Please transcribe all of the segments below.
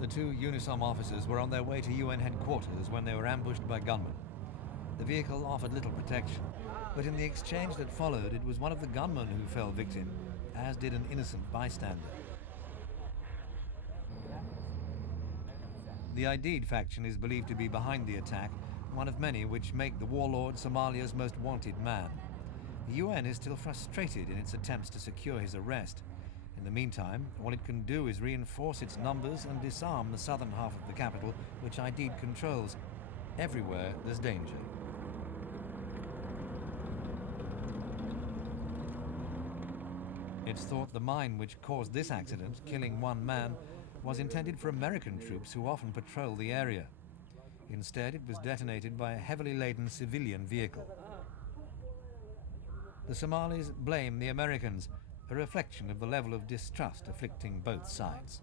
The two UNISOM officers were on their way to UN headquarters when they were ambushed by gunmen. The vehicle offered little protection, but in the exchange that followed, it was one of the gunmen who fell victim, as did an innocent bystander. The Aideed faction is believed to be behind the attack, one of many which make the warlord Somalia's most wanted man. The UN is still frustrated in its attempts to secure his arrest. In the meantime, all it can do is reinforce its numbers and disarm the southern half of the capital, which Aideed controls. Everywhere there's danger. It's thought the mine which caused this accident, killing one man, was intended for American troops who often patrol the area. Instead, it was detonated by a heavily laden civilian vehicle. The Somalis blame the Americans, a reflection of the level of distrust afflicting both sides.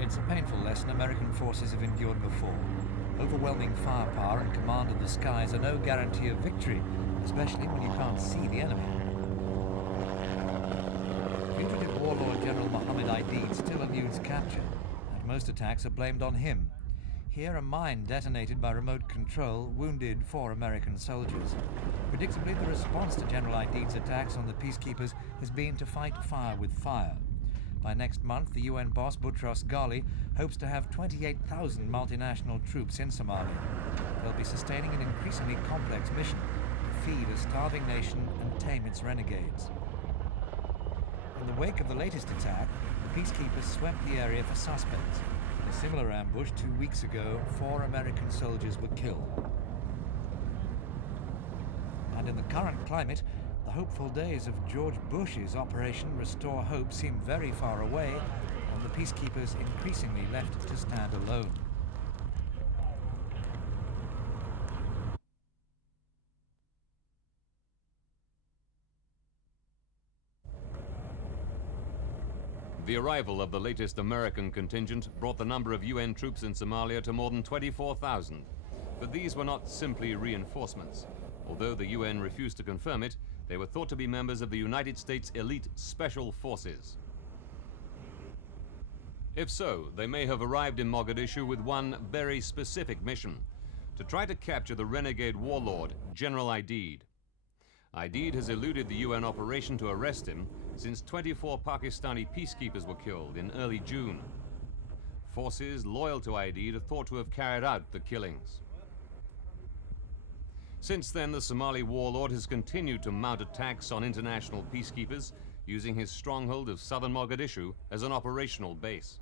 It's a painful lesson American forces have endured before. Overwhelming firepower and command of the skies are no guarantee of victory, especially when you can't see the enemy. Fugitive warlord General Mohammed Aideed still eludes capture, and most attacks are blamed on him. Here, a mine detonated by remote control wounded 4 American soldiers. Predictably, the response to General Aideed's attacks on the peacekeepers has been to fight fire with fire. By next month, the UN boss Boutros Ghali hopes to have 28,000 multinational troops in Somalia. They'll be sustaining an increasingly complex mission to feed a starving nation and tame its renegades. In the wake of the latest attack, the peacekeepers swept the area for suspects. In a similar ambush 2 weeks ago, 4 American soldiers were killed. And in the current climate, the hopeful days of George Bush's Operation Restore Hope seem very far away, and the peacekeepers increasingly left to stand alone. The arrival of the latest American contingent brought the number of UN troops in Somalia to more than 24,000. But these were not simply reinforcements. Although the UN refused to confirm it, they were thought to be members of the United States elite special forces. If so, they may have arrived in Mogadishu with one very specific mission: to try to capture the renegade warlord, General Aideed. Aideed has eluded the UN operation to arrest him since 24 Pakistani peacekeepers were killed in early June. Forces loyal to Aideed are thought to have carried out the killings. Since then, the Somali warlord has continued to mount attacks on international peacekeepers, using his stronghold of southern Mogadishu as an operational base.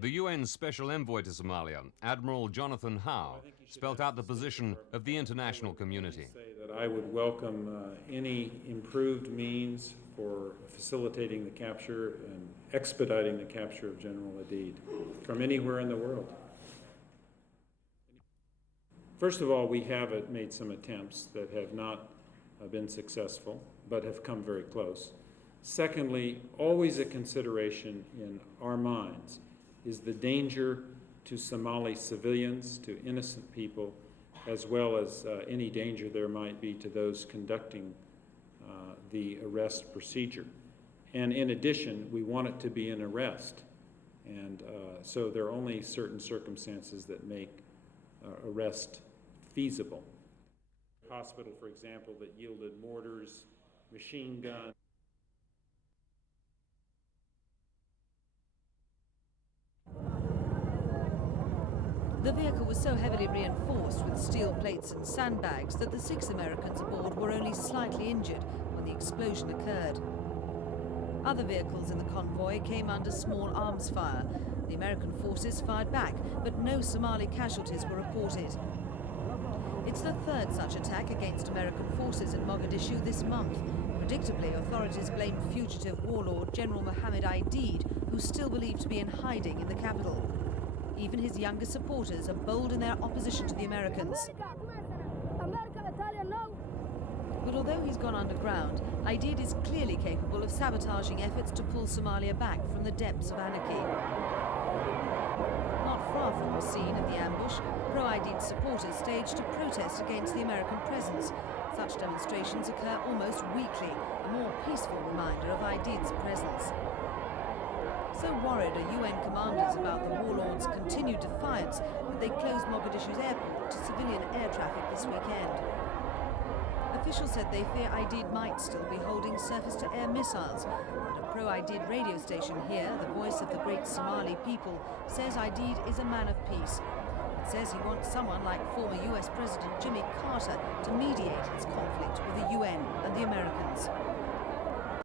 The UN Special Envoy to Somalia, Admiral Jonathan Howe, spelt out the position of the international community. That I would welcome any improved means for facilitating the capture and expediting the capture of General Aideed from anywhere in the world. First of all, we have made some attempts that have not been successful, but have come very close. Secondly, always a consideration in our minds is the danger to Somali civilians, to innocent people, as well as any danger there might be to those conducting the arrest procedure. And in addition, we want it to be an arrest. And so there are only certain circumstances that make arrest feasible. Hospital, for example, that yielded mortars, machine guns. The vehicle was so heavily reinforced with steel plates and sandbags that the 6 Americans aboard were only slightly injured when the explosion occurred. Other vehicles in the convoy came under small arms fire. The American forces fired back, but no Somali casualties were reported. It's the 3rd such attack against American forces in Mogadishu this month. Predictably, authorities blame fugitive warlord General Mohammed Aideed, who's still believed to be in hiding in the capital. Even his younger supporters are bold in their opposition to the Americans. But although he's gone underground, Aideed is clearly capable of sabotaging efforts to pull Somalia back from the depths of anarchy. Not far from the scene of the ambush, pro Aideed supporters staged a protest against the American presence. Such demonstrations occur almost weekly, a more peaceful reminder of Aideed's presence. So worried are UN commanders about the warlords' continued defiance that they closed Mogadishu's airport to civilian air traffic this weekend. Officials said they fear Aideed might still be holding surface-to-air missiles. But a pro-Aideed radio station here, the voice of the great Somali people, says Aideed is a man of peace. It says he wants someone like former US President Jimmy Carter to mediate its conflict with the UN and the Americans.